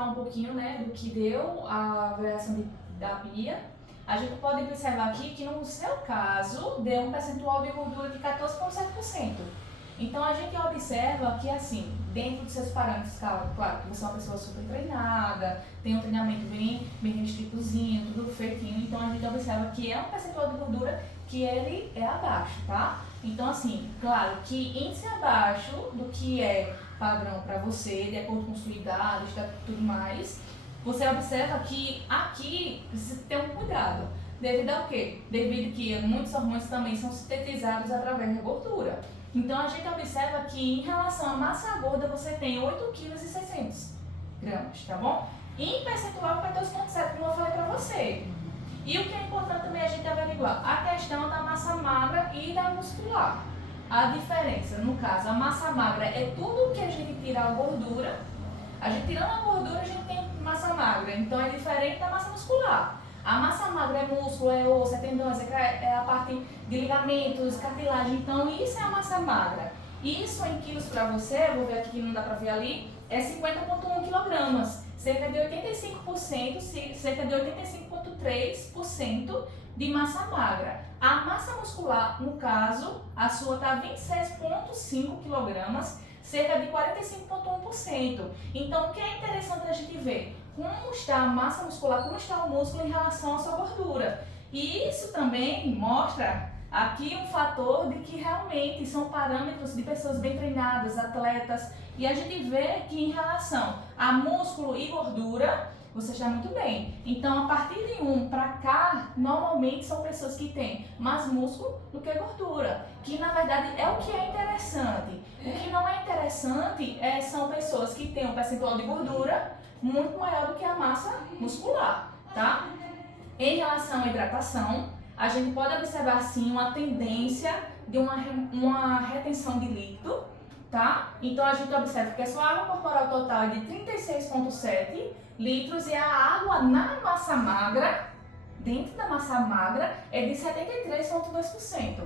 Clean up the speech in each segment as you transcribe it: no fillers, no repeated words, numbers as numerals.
explicar um pouquinho, né, do que deu a avaliação da Bia. A gente pode observar aqui que no seu caso deu um percentual de gordura de 14,7%. Então a gente observa que assim, dentro dos seus parâmetros, claro que você é uma pessoa super treinada, tem um treinamento bem restritozinho, tudo feitinho, então a gente observa que é um percentual de gordura que ele é abaixo, tá? Então assim, claro que índice abaixo do que é padrão para você, de acordo com sua idade, tudo mais, você observa que aqui precisa ter um cuidado. Devido ao quê? Devido que muitos hormônios também são sintetizados através da gordura. Então a gente observa que em relação à massa gorda você tem 8,6 kg, tá bom? Em percentual 14,7, como eu falei para você. E o que é importante também a gente averiguar? A questão da massa magra e da muscular. A diferença, no caso, a massa magra é tudo que a gente tira a gordura. A gente tirando a gordura, a gente tem massa magra. Então é diferente da massa muscular. A massa magra é músculo, é osso, é tendões, é a parte de ligamentos, cartilagem. Então isso é a massa magra. Isso em quilos para você, vou ver aqui que não dá para ver ali, é 50,1 kg. Cerca de 85%, cerca de 85,3% de massa magra. A massa muscular, no caso, a sua está 26,5 kg, cerca de 45,1%. Então, o que é interessante a gente ver? Como está a massa muscular, como está o músculo em relação à sua gordura. E isso também mostra aqui um fator de que realmente são parâmetros de pessoas bem treinadas, atletas. E a gente vê que em relação a músculo e gordura, você está muito bem. Então, a partir de 1 para cá, normalmente são pessoas que têm mais músculo do que gordura. Que na verdade é o que é interessante. O que não é interessante são pessoas que têm um percentual de gordura muito maior do que a massa muscular, tá? Em relação à hidratação, a gente pode observar sim uma tendência de uma retenção de líquido, tá? Então a gente observa que a sua água corporal total é de 36,7 litros e a água na massa magra, dentro da massa magra, é de 73,2%.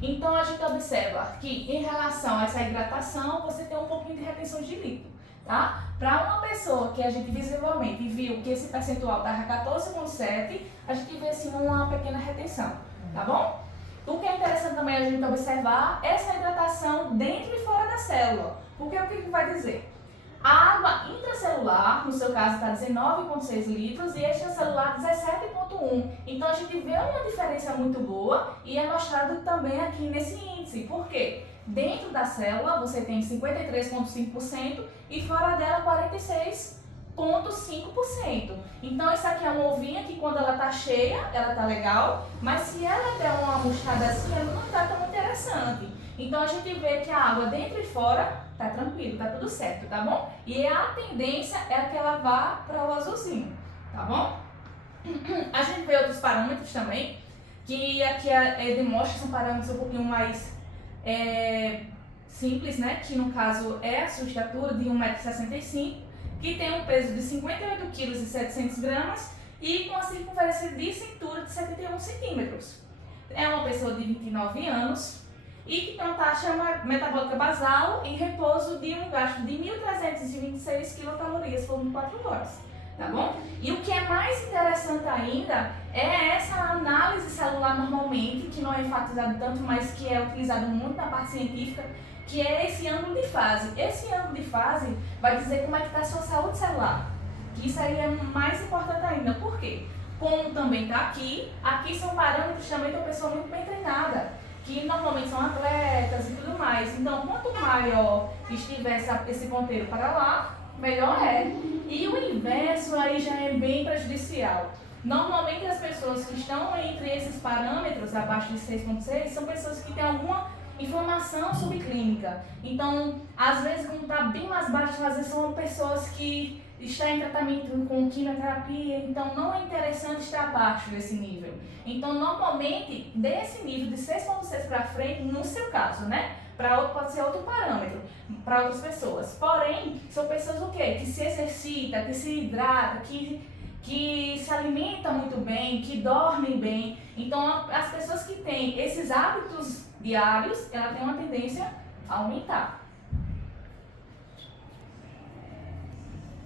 Então a gente observa que em relação a essa hidratação, você tem um pouquinho de retenção de líquido. Tá? Para uma pessoa que a gente visivelmente viu que esse percentual estava 14,7, a gente vê assim uma pequena retenção, tá bom? O que é interessante também a gente observar essa hidratação dentro e fora da célula. Porque o que vai dizer? A água intracelular, no seu caso, está 19,6 litros e extracelular 17,1. Então a gente vê uma diferença muito boa e é mostrado também aqui nesse índice. Por quê? Dentro da célula você tem 53,5% e fora dela 46,5%. Então isso aqui é uma ovinha que quando ela tá cheia, ela tá legal, mas se ela der uma murchada assim, ela não tá tão interessante. Então a gente vê que a água dentro e fora tá tranquilo, tá tudo certo, tá bom? E a tendência é que ela vá para o azulzinho, tá bom? A gente vê outros parâmetros também, que aqui demonstra são parâmetros um pouquinho mais simples, né? Que no caso é a sua estatura de 1,65 m, que tem um peso de 58,7 kg e com a circunferência de cintura de 71 centímetros. É uma pessoa de 29 anos e que tem uma taxa metabólica basal em repouso de um gasto de 1.326 quilocalorias por 24 horas. Tá bom? E o que é mais interessante ainda é essa análise celular normalmente, que não é enfatizado tanto, mas que é utilizado muito na parte científica, que é esse ângulo de fase. Esse ângulo de fase vai dizer como é que está a sua saúde celular. Que isso aí é mais importante ainda. Por quê? Como também está aqui são parâmetros também de uma pessoa muito bem treinada, que normalmente são atletas e tudo mais. Então, quanto maior estiver esse ponteiro para lá, melhor é. E o inverso aí já é bem prejudicial. Normalmente as pessoas que estão entre esses parâmetros, abaixo de 6,6, são pessoas que têm alguma inflamação subclínica. Então, às vezes, quando está bem mais baixo, às vezes são pessoas que estão em tratamento com quimioterapia, então não é interessante estar abaixo desse nível. Então, normalmente, desse nível de 6,6 para frente, no seu caso, né? Para outro pode ser outro parâmetro, para outras pessoas. Porém, são pessoas o quê? Que se exercita, que se hidrata, que se alimenta muito bem, que dormem bem. Então, as pessoas que têm esses hábitos diários, ela tem uma tendência a aumentar.